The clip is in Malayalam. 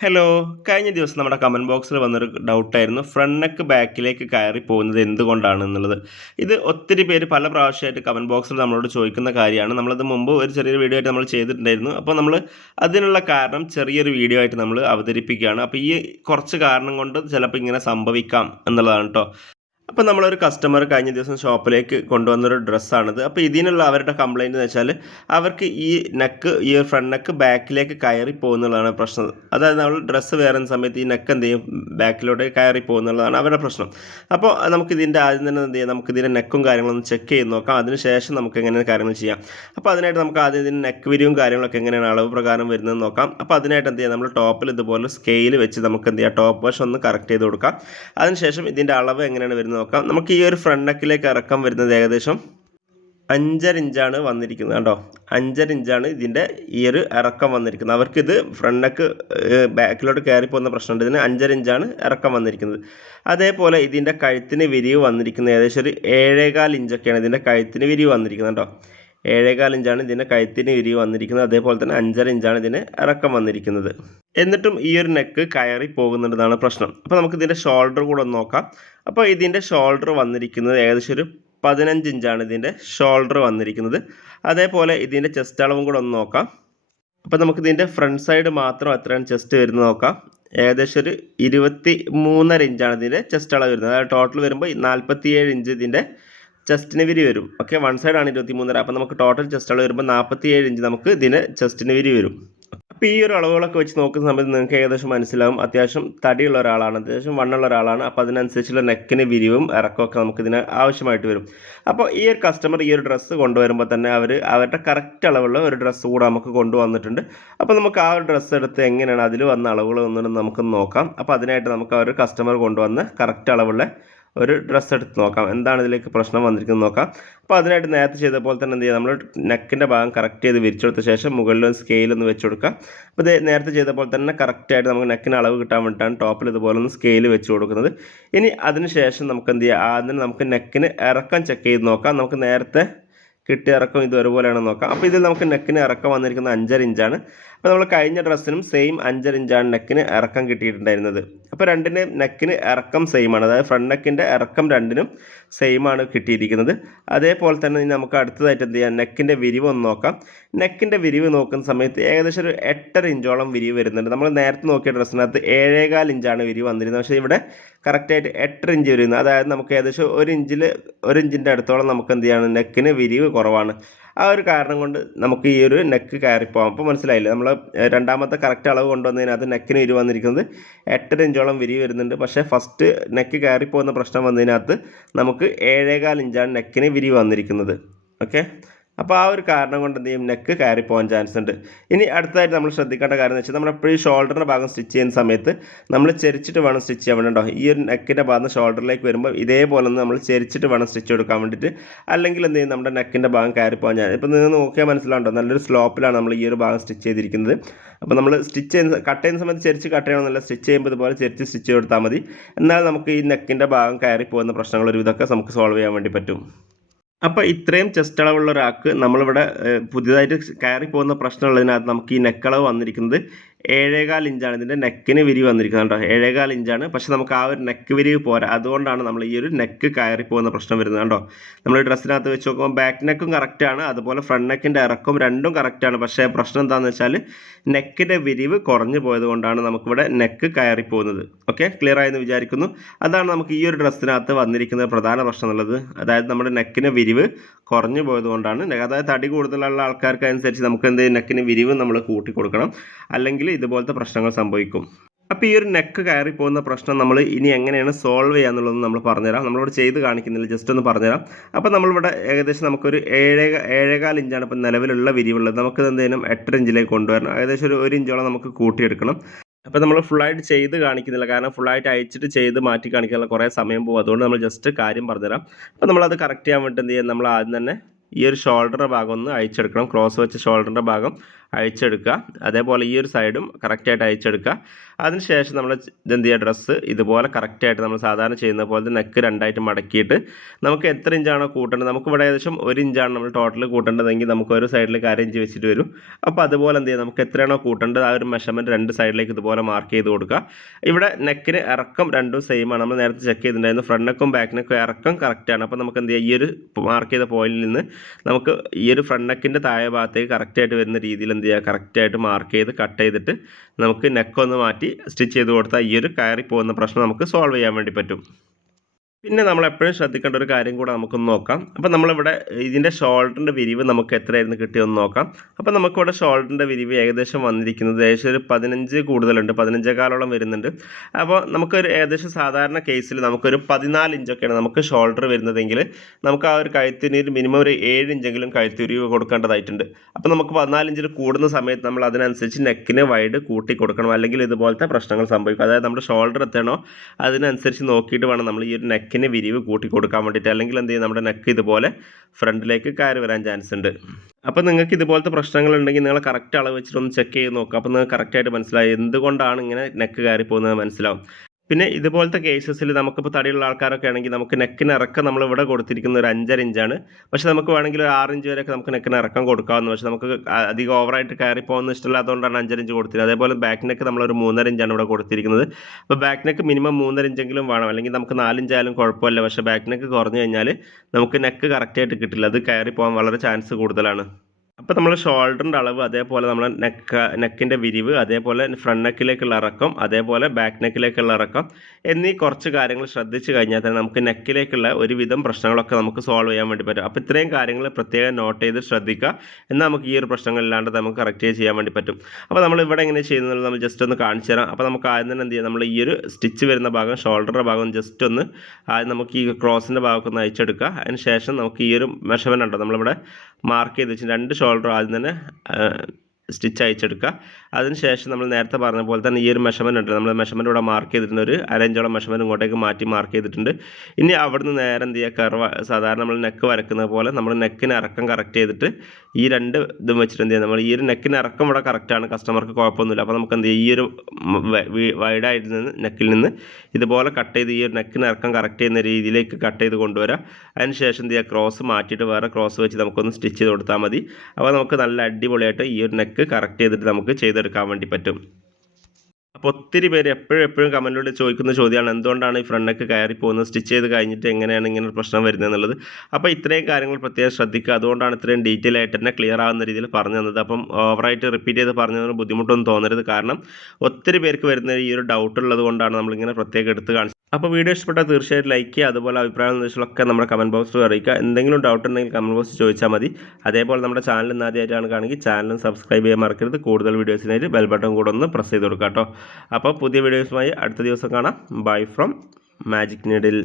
ഹലോ കഴിഞ്ഞ ദിവസം നമ്മുടെ കമന്റ് ബോക്സിൽ വന്നൊരു ഡൗട്ടായിരുന്നു ഫ്രണ്ട് നെക്ക് ബാക്കിലേക്ക് കയറി പോകുന്നത് എന്തുകൊണ്ടാണ് എന്നുള്ളത്. ഇത് ഒത്തിരി പേര് പല പ്രാവശ്യമായിട്ട് കമന്റ് ബോക്സിൽ നമ്മളോട് ചോദിക്കുന്ന കാര്യമാണ്. നമ്മളത് മുമ്പ് ഒരു ചെറിയൊരു വീഡിയോ ആയിട്ട് നമ്മൾ ചെയ്തിട്ടുണ്ടായിരുന്നു. അപ്പോൾ നമ്മൾ അതിനുള്ള കാരണം ചെറിയൊരു വീഡിയോ ആയിട്ട് നമ്മൾ അവതരിപ്പിക്കുകയാണ്. അപ്പോൾ ഈ കുറച്ച് കാരണം കൊണ്ട് ചിലപ്പോൾ ഇങ്ങനെ സംഭവിക്കാം എന്നുള്ളതാണ് കേട്ടോ അപ്പോൾ നമ്മളൊരു കസ്റ്റമർ കഴിഞ്ഞ ദിവസം ഷോപ്പിലേക്ക് കൊണ്ടുവന്നൊരു ഡ്രസ്സാണിത്. അപ്പോൾ ഇതിനുള്ള അവരുടെ കംപ്ലയിന്റ് എന്ന് വെച്ചാൽ അവർക്ക് ഈ നെക്ക് ഈ ഫ്രണ്ട് നെക്ക് ബാക്കിലേക്ക് കയറി പോകുന്നുള്ളതാണ് പ്രശ്നം. അതായത് നമ്മൾ ഡ്രസ്സ് വേറുന്ന സമയത്ത് ഈ നെക്ക് എന്ത് ചെയ്യും? ബാക്കിലോട്ട് കയറി പോകുന്നുള്ളതാണ് അവരുടെ പ്രശ്നം. അപ്പോൾ നമുക്ക് ഇതിന്റെ ആദ്യം തന്നെ എന്ത് ചെയ്യാം? നമുക്ക് ഇതിന്റെ നെക്കും കാര്യങ്ങളൊന്നും ചെക്ക് ചെയ്ത് നോക്കാം. അതിനുശേഷം നമുക്ക് എങ്ങനെ കാര്യങ്ങൾ ചെയ്യാം. അപ്പോൾ അതിനായിട്ട് നമുക്ക് ആദ്യം ഇതിന്റെ നെക്ക് വിരിവും കാര്യങ്ങളൊക്കെ എങ്ങനെയാണ് അളവ് പ്രകാരം വരുന്നതെന്ന് നോക്കാം. അപ്പോൾ അതിനായിട്ട് എന്ത് ചെയ്യാം? നമ്മൾ ടോപ്പിൽ ഇതുപോലെ സ്കെയിൽ വെച്ച് നമുക്ക് എന്ത് ചെയ്യാം? ടോപ്പ് വശം ഒന്ന് കറക്റ്റ് ചെയ്ത് കൊടുക്കാം. അതിനുശേഷം ഇതിന്റെ അളവ് എങ്ങനെയാണ് വരുന്നത് നോക്കാം. നമുക്ക് ഈ ഒരു ഫ്രണ്ട് നെക്കിലേക്ക് ഇറക്കം വരുന്നത് ഏകദേശം അഞ്ചര ഇഞ്ചാണ് വന്നിരിക്കുന്നത് കേട്ടോ. അഞ്ചര ഇഞ്ചാണ് ഇതിന്റെ ഈ ഒരു ഇറക്കം വന്നിരിക്കുന്നത്. അവർക്കിത് ഫ്രണ്ട് നെക്ക് ബാക്കിലോട്ട് കയറി പോകുന്ന പ്രശ്നമുണ്ട്. ഇതിന് അഞ്ചര ഇഞ്ചാണ് ഇറക്കം വന്നിരിക്കുന്നത്. അതേപോലെ ഇതിന്റെ കഴുത്തിന് വിരിവ് വന്നിരിക്കുന്നത് ഏകദേശം ഒരു ഏഴേകാൽ ഇഞ്ചൊക്കെയാണ് ഇതിന്റെ കഴുത്തിന് വിരിവ് വന്നിരിക്കുന്നത് കേട്ടോ. ഏഴേകാൽ ഇഞ്ചാണ് ഇതിന്റെ കഴുത്തിന് ഇരി വന്നിരിക്കുന്നത്. അതേപോലെ തന്നെ അഞ്ചര ഇഞ്ചാണ് ഇതിന് ഇറക്കം വന്നിരിക്കുന്നത്. എന്നിട്ടും ഈ ഒരു നെക്ക് കയറി പോകുന്നുണ്ടെന്നാണ് പ്രശ്നം. അപ്പോൾ നമുക്ക് ഇതിന്റെ ഷോൾഡർ കൂടെ ഒന്ന് നോക്കാം. അപ്പോൾ ഇതിന്റെ ഷോൾഡർ വന്നിരിക്കുന്നത് ഏകദേശം ഒരു പതിനഞ്ച് ഇഞ്ചാണ് ഇതിന്റെ ഷോൾഡർ വന്നിരിക്കുന്നത്. അതേപോലെ ഇതിന്റെ ചെസ്റ്റ് അളവും കൂടെ ഒന്ന് നോക്കാം. അപ്പോൾ നമുക്ക് ഇതിന്റെ ഫ്രണ്ട് സൈഡ് മാത്രം എത്രയാണ് ചെസ്റ്റ് വരുന്നത് നോക്കാം. ഏകദേശം ഒരു ഇരുപത്തി മൂന്നര ഇഞ്ചാണ് ഇതിന്റെ ചെസ്റ്റ് അളവ് വരുന്നത്. അതായത് ടോട്ടൽ വരുമ്പോൾ നാൽപ്പത്തിയേഴ് ഇഞ്ച് ഇതിന്റെ ചെസ്റ്റിന് വിരി വരും. ഓക്കെ വൺ സൈഡാണ് ഇരുപത്തി മൂന്നര അപ്പോൾ നമുക്ക് ടോട്ടൽ ചെസ്റ്റ് അളവ് വരുമ്പോൾ നാൽപ്പത്തിയേഴ് ഇഞ്ച് നമുക്ക് ഇതിന് ചെസ്റ്റിന് വിരി വരും. അപ്പോൾ ഈ ഒരു അളവുകളൊക്കെ വെച്ച് നോക്കുന്ന സമയത്ത് നിങ്ങൾക്ക് ഏകദേശം മനസ്സിലാവും. അത്യാവശ്യം തടിയുള്ള ഒരാളാണ്. അത്യാവശ്യം വണ്ണുള്ള ഒരാളാണ്. അപ്പോൾ അതിനനുസരിച്ചുള്ള നെക്കിന് വിരിവും ഇറക്കമൊക്കെ നമുക്ക് ഇതിന് ആവശ്യമായിട്ട് വരും. അപ്പോൾ ഈ ഒരു കസ്റ്റമർ ഈ ഒരു ഡ്രസ്സ് കൊണ്ടുവരുമ്പോൾ തന്നെ അവർ അവരുടെ കറക്റ്റ് അളവുള്ള ഒരു ഡ്രസ്സ് കൂടെ നമുക്ക് കൊണ്ടുവന്നിട്ടുണ്ട്. അപ്പോൾ നമുക്ക് ആ ഒരു ഡ്രസ്സ് എടുത്ത് എങ്ങനെയാണ് അതിൽ വന്ന അളവുകൾ ഒന്നും നമുക്ക് നോക്കാം. അപ്പോൾ അതിനായിട്ട് നമുക്ക് ആ ഒരു കസ്റ്റമർ കൊണ്ടുവന്ന് കറക്റ്റ് അളവുള്ള ഒരു ഡ്രസ്സ് എടുത്ത് നോക്കാം. എന്താണ് ഇതിലേക്ക് പ്രശ്നം വന്നിരിക്കുന്നത് നോക്കാം. അപ്പോൾ അതിനായിട്ട് നേരത്തെ ചെയ്ത പോലെ തന്നെ എന്ത് ചെയ്യുക നമ്മൾ നെക്കിന്റെ ഭാഗം കറക്റ്റ് ചെയ്ത് വിരിച്ചെടുത്ത ശേഷം സ്കെയിലൊന്ന് സ്കെയിൽ ഒന്ന് വെച്ച് കൊടുക്കുക അപ്പോൾ ഇത് നേരത്തെ ചെയ്ത പോലെ തന്നെ കറക്റ്റായിട്ട് നമുക്ക് നെക്കിന് അളവ് കിട്ടാൻ വേണ്ടിയിട്ടാണ് ടോപ്പിൽ ഇതുപോലെ ഒന്ന് സ്കെയിൽ വെച്ച് കൊടുക്കുന്നത്. ഇനി അതിന് ശേഷം നമുക്ക് എന്ത് ചെയ്യുക ആദ്യം നമുക്ക് നെക്കിന് ഇറക്കം ചെക്ക് ചെയ്ത് നോക്കാം. നമുക്ക് നേരത്തെ കിട്ടിയ ഇറക്കം ഇത് നോക്കാം. അപ്പോൾ ഇതിൽ നമുക്ക് നെക്കിന് ഇറക്കം വന്നിരിക്കുന്നത് അഞ്ചര ഇഞ്ചാണ്. അപ്പോൾ നമ്മൾ കഴിഞ്ഞ ഡ്രസ്സിനും സെയിം അഞ്ചര ഇഞ്ചാണ് നെക്കിന് ഇറക്കം കിട്ടിയിട്ടുണ്ടായിരുന്നത്. അപ്പോൾ രണ്ടിന് നെക്കിന് ഇറക്കം സെയിമാണ് അതായത് ഫ്രണ്ട് നെക്കിന്റെ ഇറക്കം രണ്ടിനും സെയിമാണ് കിട്ടിയിരിക്കുന്നത്. അതേപോലെ തന്നെ നമുക്ക് അടുത്തതായിട്ട് എന്ത് ചെയ്യാം? നെക്കിന്റെ വിരിവ് ഒന്ന് നോക്കാം. നെക്കിന്റെ വിരിവ് നോക്കുന്ന സമയത്ത് ഏകദേശം ഒരു എട്ടര ഇഞ്ചോളം വിരിവ് വരുന്നുണ്ട്. നമ്മൾ നേരത്തെ നോക്കിയ ഡ്രസ്സിനകത്ത് ഏഴേകാൽ ഇഞ്ചാണ് വിരിവ് വന്നിരുന്നത്. പക്ഷേ ഇവിടെ കറക്റ്റായിട്ട് എട്ടര ഇഞ്ച് വരുന്നത് അതായത് നമുക്ക് ഏകദേശം ഒരു ഇഞ്ചിൽ ഒരു ഇഞ്ചിന്റെ അടുത്തോളം നമുക്ക് എന്ത് ചെയ്യണം? നെക്കിന് വിരിവ് കുറവാണ്. ആ ഒരു കാരണം കൊണ്ട് നമുക്ക് ഈ ഒരു നെക്ക് കയറിപ്പോകാം അപ്പോൾ മനസ്സിലായില്ലേ? നമ്മൾ രണ്ടാമത്തെ കറക്റ്റ് അളവ് കൊണ്ടുവന്നതിനകത്ത് നെക്കിന് വിരി വന്നിരിക്കുന്നത് എട്ടര ഇഞ്ചോളം വിരി വരുന്നുണ്ട്. പക്ഷേ ഫസ്റ്റ് നെക്ക് കയറിപ്പോകുന്ന പ്രശ്നം വന്നതിനകത്ത് നമുക്ക് ഏഴേകാൽ ഇഞ്ചാണ് നെക്കിന് വിരി വന്നിരിക്കുന്നത്. ഓക്കെ? അപ്പോൾ ആ ഒരു കാരണം കൊണ്ട് എന്ത് ചെയ്യും? നെക്ക് കയറി പോകാൻ ചാൻസ് ഉണ്ട്. ഇനി അടുത്തതായിട്ട് നമ്മൾ ശ്രദ്ധിക്കേണ്ട കാര്യം എന്ന് വെച്ചാൽ നമ്മൾ എപ്പോഴും ഷോൾഡറിന്റെ ഭാഗം സ്റ്റിച്ച് ചെയ്യുന്ന സമയത്ത് നമ്മൾ ചെരിച്ചിട്ട് വേണം സ്റ്റിച്ച് ചെയ്യാൻ വേണ്ടി ഈ ഒരു നെക്കിന്റെ ഭാഗം ഷോൾഡറിലേക്ക് വരുമ്പോൾ ഇതേപോലെ ഒന്ന് നമ്മൾ ചെരിച്ചിട്ട് വേണം സ്റ്റിച്ച് കൊടുക്കാൻ വേണ്ടിയിട്ട് അല്ലെങ്കിൽ എന്ത് ചെയ്യും? നമ്മുടെ നെക്കിന്റെ ഭാഗം കയറി പോകാൻ ചാൻസ് ഇപ്പോൾ നിങ്ങൾ നോക്കിയാൽ മനസ്സിലാണ്ടോ നല്ലൊരു സ്ലോപ്പിലാണ് നമ്മൾ ഈ ഒരു ഭാഗം സ്റ്റിച്ച് ചെയ്തിരിക്കുന്നത്. അപ്പോൾ നമ്മൾ സ്റ്റിച്ച് ചെയ്യുന്ന കട്ട് ചെയ്യുന്ന സമയത്ത് ചെരിച്ച് കട്ട് ചെയ്യണമെന്നല്ല സ്റ്റിച്ച് ചെയ്യുമ്പോൾ ഇതുപോലെ ചെരിച്ച് സ്റ്റിച്ച് കൊടുത്താൽ മതി. എന്നാൽ നമുക്ക് ഈ നെക്കിന്റെ ഭാഗം കയറി പോകുന്ന പ്രശ്നങ്ങൾ ഒരു ഇതൊക്കെ നമുക്ക് സോൾവ് ചെയ്യാൻ വേണ്ടി പറ്റും. അപ്പോൾ ഇത്രയും ചെസ്റ്റ് അളവുള്ള ഒരാൾക്ക് നമ്മളിവിടെ പുതിയതായിട്ട് കയറി പോകുന്ന പ്രശ്നമുള്ളതിനകത്ത് നമുക്ക് ഈ നെക്കളവ് വന്നിരിക്കുന്നത് ഏഴേകാൽ ഇഞ്ചാണ് ഇതിന്റെ നെക്കിന് വിരി വന്നിരിക്കുന്നത് കേട്ടോ ഏഴേകാൽ ഇഞ്ചാണ്. പക്ഷേ നമുക്ക് ആ ഒരു നെക്ക് വിരിവ് പോരാ. അതുകൊണ്ടാണ് നമ്മൾ ഈ ഒരു നെക്ക് കയറി പോകുന്ന പ്രശ്നം വരുന്നത് കേട്ടോ നമ്മൾ ഡ്രസ്സിനകത്ത് വെച്ച് നോക്കുമ്പോൾ ബാക്ക് നെക്കും കറക്റ്റാണ് അതുപോലെ ഫ്രണ്ട് നെക്കിന്റെ ഇറക്കും രണ്ടും കറക്റ്റാണ് പക്ഷേ പ്രശ്നം എന്താണെന്ന് വെച്ചാൽ നെക്കിന്റെ വിരിവ് കുറഞ്ഞു പോയത് കൊണ്ടാണ് നമുക്കിവിടെ നെക്ക് കയറി പോകുന്നത് ഓക്കെ? ക്ലിയർ ആയെന്ന് വിചാരിക്കുന്നു. അതാണ് നമുക്ക് ഈ ഒരു ഡ്രസ്സിനകത്ത് വന്നിരിക്കുന്ന പ്രധാന പ്രശ്നം എന്നുള്ളത്. അതായത് നമ്മുടെ നെക്കിന് വിരിവ് കുറഞ്ഞു പോയത് കൊണ്ടാണ് അതായത് തടി കൂടുതലുള്ള ആൾക്കാർക്ക് അനുസരിച്ച് നമുക്ക് എന്ത്? നെക്കിന് വിരിവ് നമ്മൾ കൂട്ടി കൊടുക്കണം അല്ലെങ്കിൽ ഇതുപോലത്തെ പ്രശ്നങ്ങൾ സംഭവിക്കും. അപ്പോൾ ഈ ഒരു നെക്ക് കയറി പോകുന്ന പ്രശ്നം നമ്മൾ ഇനി എങ്ങനെയാണ് സോൾവ് ചെയ്യാന്നുള്ളത് നമ്മൾ പറഞ്ഞുതരാം. നമ്മളിവിടെ ചെയ്ത് കാണിക്കുന്നില്ല ജസ്റ്റ് ഒന്ന് പറഞ്ഞുതരാം. അപ്പോൾ നമ്മളിവിടെ ഏകദേശം നമുക്കൊരു ഏഴേ ഏഴേകാൽ ഇഞ്ചാണ് ഇപ്പോൾ നിലവിലുള്ള വിരിവുള്ളത്. നമുക്ക് എന്തെങ്കിലും എട്ടര ഇഞ്ചിലേക്ക് കൊണ്ടുവരണം. ഏകദേശം ഒരു ഒരു ഇഞ്ചോളം നമുക്ക് കൂട്ടിയെടുക്കണം. അപ്പോൾ നമ്മൾ ഫുള്ളായിട്ട് ചെയ്ത് കാണിക്കുന്നില്ല. കാരണം ഫുള്ളായിട്ട് അയച്ചിട്ട് ചെയ്ത് മാറ്റി കാണിക്കാനുള്ള കുറേ സമയം പോകും. അതുകൊണ്ട് നമ്മൾ ജസ്റ്റ് കാര്യം പറഞ്ഞുതരാം. അപ്പോൾ നമ്മളത് കറക്റ്റ് ചെയ്യാൻ വേണ്ടി എന്ത് ചെയ്യാം നമ്മൾ ആദ്യം തന്നെ ഈ ഒരു ഷോൾഡറിന്റെ ഭാഗം ഒന്ന് അയച്ചെടുക്കണം. ക്രോസ് വെച്ച ഷോൾഡറിന്റെ ഭാഗം അഴിച്ചെടുക്കുക അതേപോലെ ഈ ഒരു സൈഡും കറക്റ്റായിട്ട് അഴിച്ചെടുക്കുക അതിനുശേഷം നമ്മൾ ഇതെന്ത് ചെയ്യുക? ഡ്രസ്സ് ഇതുപോലെ കറക്റ്റായിട്ട് നമ്മൾ സാധാരണ ചെയ്യുന്ന പോലെ നെക്ക് രണ്ടായിട്ട് മടക്കിയിട്ട് നമുക്ക് എത്ര ഇഞ്ചാണോ കൂട്ടേണ്ടത്? നമുക്ക് ഇവിടെ ഏകദേശം ഒരു ഇഞ്ചാണ് നമ്മൾ ടോട്ടൽ കൂട്ടേണ്ടതെങ്കിൽ നമുക്ക് ഒരു സൈഡിലേക്ക് അര ഇഞ്ച് വെച്ചിട്ട് വരും. അപ്പോൾ അതുപോലെ എന്ത് ചെയ്യുക? നമുക്ക് എത്രയാണോ കൂട്ടേണ്ടത്? ആ ഒരു മെഷർമെന്റ് രണ്ട് സൈഡിലേക്ക് ഇതുപോലെ മാർക്ക് ചെയ്ത് കൊടുക്കുക. ഇവിടെ നെക്കിന് ഇറക്കം രണ്ടും സെയിം ആണ്. നമ്മൾ നേരത്തെ ചെക്ക് ചെയ്തിട്ടുണ്ടായിരുന്നു. ഫ്രണ്ട് നെക്കും ബാക്ക് നെക്കും ഇറക്കം കറക്റ്റാണ് അപ്പോൾ നമുക്ക് എന്ത് ചെയ്യുക? ഈ ഒരു മാർക്ക് ചെയ്ത പോയിന്റിൽ നിന്ന് നമുക്ക് ഈ ഒരു ഫ്രണ്ട് നെക്കിന്റെ താഴെ ഭാഗത്തേക്ക് കറക്റ്റായിട്ട് വരുന്ന രീതിയിൽ എന്ത് ചെയ്യുക? കറക്റ്റായിട്ട് മാർക്ക് ചെയ്ത് കട്ട് ചെയ്തിട്ട് നമുക്ക് നെക്കൊന്ന് മാറ്റി സ്റ്റിച്ച് ചെയ്ത് കൊടുത്താൽ ഈ ഒരു കയറി പോകുന്ന പ്രശ്നം നമുക്ക് സോൾവ് ചെയ്യാൻ വേണ്ടി പറ്റും. പിന്നെ നമ്മൾ എപ്പോഴും ശ്രദ്ധിക്കേണ്ട ഒരു കാര്യം കൂടെ നമുക്കൊന്ന് നോക്കാം. അപ്പോൾ നമ്മളിവിടെ ഇതിന്റെ ഷോൾഡറിന്റെ വിരിവ് നമുക്ക് എത്രയായിരുന്നു കിട്ടിയെന്ന് നോക്കാം. അപ്പോൾ നമുക്കിവിടെ ഷോൾഡറിന്റെ വിരിവ് ഏകദേശം വന്നിരിക്കുന്നത് ഏകദേശം ഒരു പതിനഞ്ച് കൂടുതലുണ്ട്. പതിനഞ്ചേകാലോളം വരുന്നുണ്ട്. അപ്പോൾ നമുക്കൊരു ഏകദേശം സാധാരണ കേസിൽ നമുക്കൊരു പതിനാല് ഇഞ്ചൊക്കെയാണ് നമുക്ക് ഷോൾഡർ വരുന്നതെങ്കിൽ നമുക്ക് ആ ഒരു കഴുത്തിന് മിനിമം ഒരു ഏഴ് ഇഞ്ചെങ്കിലും കഴുത്തുരിവ് കൊടുക്കേണ്ടതായിട്ടുണ്ട്. അപ്പോൾ നമുക്ക് പതിനാല് ഇഞ്ചിൽ കൂടുന്ന സമയത്ത് നമ്മൾ അതിനനുസരിച്ച് നെക്കിന് വൈഡ് കൂട്ടി കൊടുക്കണം. അല്ലെങ്കിൽ ഇതുപോലത്തെ പ്രശ്നങ്ങൾ സംഭവിക്കും. അതായത് നമ്മുടെ ഷോൾഡർ എത്തണോ അതിനനുസരിച്ച് നോക്കിയിട്ട് വേണം നമ്മൾ ഈ ഒരു നെക്കിന് വിരിവ് കൂട്ടി കൊടുക്കാൻ വേണ്ടിയിട്ട് അല്ലെങ്കിൽ എന്ത് ചെയ്യും? നമ്മുടെ നെക്ക് ഇതുപോലെ ഫ്രണ്ടിലേക്ക് കയറി വരാൻ ചാൻസ് ഉണ്ട്. അപ്പോൾ നിങ്ങൾക്ക് ഇതുപോലത്തെ പ്രശ്നങ്ങൾ ഉണ്ടെങ്കിൽ നിങ്ങൾ കറക്റ്റ് അളവ് വെച്ചിട്ടൊന്ന് ചെക്ക് ചെയ്ത് നോക്കുക അപ്പോൾ നിങ്ങൾക്ക് കറക്റ്റായിട്ട് മനസ്സിലായി. എന്തുകൊണ്ടാണ് ഇങ്ങനെ നെക്ക് കയറി പോകുന്നത് മനസ്സിലാവും. പിന്നെ ഇതുപോലത്തെ കേസസിൽ നമുക്കിപ്പോൾ തടിയുള്ള ആൾക്കാരൊക്കെ ആണെങ്കിൽ നമുക്ക് നെക്കിന് ഇറക്കം നമ്മൾ ഇവിടെ കൊടുത്തിരിക്കുന്ന ഒരു അഞ്ചര ഇഞ്ചാണ് പക്ഷെ നമുക്ക് വേണമെങ്കിൽ ഒരു ആറ് ഇഞ്ച് വരെയൊക്കെ നമുക്ക് നെക്കിന് ഇറക്കം കൊടുക്കാവുന്ന പക്ഷെ നമുക്ക് അധികം ഓവറായിട്ട് കയറി പോകുന്ന ഇഷ്ടമില്ലാത്തതുകൊണ്ടാണ് അഞ്ചര ഇഞ്ച് കൊടുത്തിരുന്നത്. അതേപോലെ ബാക്ക് നെക്ക് നമ്മളൊരു മൂന്നര ഇഞ്ചാണ് ഇവിടെ കൊടുത്തിരിക്കുന്നത്. അപ്പോൾ ബാക്ക് നെക്ക് മിനിമം മൂന്നര ഇഞ്ചെങ്കിലും വേണം. അല്ലെങ്കിൽ നമുക്ക് നാലിഞ്ചായാലും കുഴപ്പമില്ല. പക്ഷേ ബാക്ക് നെക്ക് കുറഞ്ഞു കഴിഞ്ഞാൽ നമുക്ക് നെക്ക് കറക്റ്റായിട്ട് കിട്ടില്ല. അത് കയറി പോകാൻ വളരെ ചാൻസ് കൂടുതലാണ്. അപ്പോൾ നമ്മൾ ഷോൾഡറിന്റെ അളവ് അതേപോലെ നമ്മൾ നെക്ക് നെക്കിന്റെ വിരിവ് അതേപോലെ ഫ്രണ്ട് നെക്കിലേക്കുള്ള ഇറക്കം അതേപോലെ ബാക്ക് നെക്കിലേക്കുള്ള ഇറക്കം എന്നീ കുറച്ച് കാര്യങ്ങൾ ശ്രദ്ധിച്ചു കഴിഞ്ഞാൽ തന്നെ നമുക്ക് നെക്കിലേക്കുള്ള ഒരുവിധം പ്രശ്നങ്ങളൊക്കെ നമുക്ക് സോൾവ് ചെയ്യാൻ വേണ്ടി പറ്റും. അപ്പോൾ ഇത്രയും കാര്യങ്ങൾ പ്രത്യേകം നോട്ട് ചെയ്ത് ശ്രദ്ധിക്കുക. എന്നാൽ നമുക്ക് ഈ ഒരു പ്രശ്നങ്ങളില്ലാണ്ട് നമുക്ക് കറക്റ്റ് ചെയ്യാൻ വേണ്ടി പറ്റും. അപ്പോൾ നമ്മൾ ഇവിടെ എങ്ങനെ ചെയ്യുന്നത് നമ്മൾ ജസ്റ്റ് ഒന്ന് കാണിച്ചു തരാം. അപ്പോൾ നമുക്ക് ആദ്യം തന്നെ എന്ത് ചെയ്യാം? നമ്മൾ ഈ ഒരു സ്റ്റിച്ച് വരുന്ന ഭാഗം ഷോൾഡറിന്റെ ഭാഗം ജസ്റ്റ് ഒന്ന് ആദ്യം നമുക്ക് ഈ ക്രോസിന്റെ ഭാഗമൊക്കെ ഒന്ന് അയച്ചെടുക്കുക അതിന് ശേഷം നമുക്ക് ഈ ഒരു മെഷർമെന്റ് ഉണ്ടോ നമ്മളിവിടെ മാർക്ക് ചെയ്ത് വെച്ച് രണ്ട് ഷോൾഡർ ആദ്യം തന്നെ സ്റ്റിച്ച് അയച്ചെടുക്കുക. അതിനുശേഷം നമ്മൾ നേരത്തെ പറഞ്ഞ പോലെ തന്നെ ഈ ഒരു മെഷർമെന്റ് ഉണ്ട്. നമ്മൾ മെഷർമെന്റ് ഇവിടെ മാർക്ക് ചെയ്തിട്ടുണ്ട്. ഒരു അരഞ്ചോളം മെഷർമെന്റ് ഇങ്ങോട്ടേക്ക് മാറ്റി മാർക്ക് ചെയ്തിട്ടുണ്ട്. ഇനി അവിടുന്ന് നേരെ എന്ത് ചെയ്യുക? കർവ് സാധാരണ നമ്മൾ നെക്ക് വരക്കുന്ന പോലെ നമ്മൾ നെക്കിന് ഇറക്കം കറക്റ്റ് ചെയ്തിട്ട് ഈ രണ്ട് ഇതും വെച്ചിട്ട് എന്ത് ചെയ്യുക നമ്മൾ ഈ ഒരു നെക്കിന് ഇറക്കം ഇവിടെ കറക്റ്റാണ് കസ്റ്റമർക്ക് കുഴപ്പമൊന്നുമില്ല. അപ്പോൾ നമുക്ക് എന്ത് ചെയ്യാം? ഈ ഒരു വൈഡായിട്ട് നിന്ന് നെക്കിൽ നിന്ന് ഇതുപോലെ കട്ട് ചെയ്ത് ഈ ഒരു നെക്കിന് ഇറക്കം കറക്റ്റ് ചെയ്യുന്ന രീതിയിലേക്ക് കട്ട് ചെയ്ത് കൊണ്ടുവരാം. അതിന് ശേഷം എന്ത് ചെയ്യുക ക്രോസ് മാറ്റിയിട്ട് വേറെ ക്രോസ് വെച്ച് നമുക്കൊന്ന് സ്റ്റിച്ച് ചെയ്ത് കൊടുത്താൽ മതി. അപ്പോൾ നമുക്ക് നല്ല അടിപൊളിയായിട്ട് ഈ ഒരു നെക്ക് കറക്റ്റ് ചെയ്തിട്ട് നമുക്ക് ചെയ്തെടുക്കാൻ വേണ്ടി പറ്റും. അപ്പോൾ ഒത്തിരി പേര് എപ്പോഴും എപ്പോഴും കമന്റിലൂടെ ചോദിക്കുന്ന ചോദ്യമാണ് എന്തുകൊണ്ടാണ് ഈ ഫ്രണ്ടൊക്കെ കയറി പോകുന്നത്? സ്റ്റിച്ച് ചെയ്ത് കഴിഞ്ഞിട്ട് എങ്ങനെയാണ് ഇങ്ങനെ പ്രശ്നം വരുന്നത് എന്നുള്ളത്? അപ്പോൾ ഇത്രയും കാര്യങ്ങൾ പ്രത്യേകം ശ്രദ്ധിക്കുക. അതുകൊണ്ടാണ് ഇത്രയും ഡീറ്റെയിൽ ആയിട്ട് തന്നെ ക്ലിയർ ആവുന്ന രീതിയിൽ പറഞ്ഞു തന്നത്. അപ്പം ഓവറായിട്ട് റിപ്പീറ്റ് ചെയ്ത് പറഞ്ഞതിന് ബുദ്ധിമുട്ടൊന്നും തോന്നരുത്. കാരണം ഒത്തിരി പേർക്ക് വരുന്ന ഈ ഒരു ഡൗട്ട് ഉള്ളത് കൊണ്ടാണ് നമ്മളിങ്ങനെ പ്രത്യേകം എടുത്ത് കാണിച്ചത് അപ്പോൾ വീഡിയോ ഇഷ്ടപ്പെട്ടാൽ തീർച്ചയായിട്ടും ലൈക്ക് ചെയ്യുക അതുപോലെ അഭിപ്രായ നിർദ്ദേശങ്ങളൊക്കെ നമ്മുടെ കമന്റ് ബോക്സിൽ അറിയിക്കുക. എന്തെങ്കിലും ഡൗട്ട് ഉണ്ടെങ്കിൽ കമന്റ് ബോക്സിൽ ചോദിച്ചാൽ മതി. അതേപോലെ നമ്മുടെ ചാനൽ ഇന്ന് ആദ്യമായിട്ടാണ് ചാനൽ ചാനലും സബ്സ്ക്രൈബ് ചെയ്യാൻ മറക്കരുത്. കൂടുതൽ വീഡിയോസിനായിട്ട് ബെൽ ബട്ടൺ കൂടെ ഒന്ന് പ്രസ് ചെയ്ത് കൊടുക്കുക കേട്ടോ. അപ്പോൾ പുതിയ വീഡിയോസുമായി അടുത്ത ദിവസം കാണാം. Bye from magic needle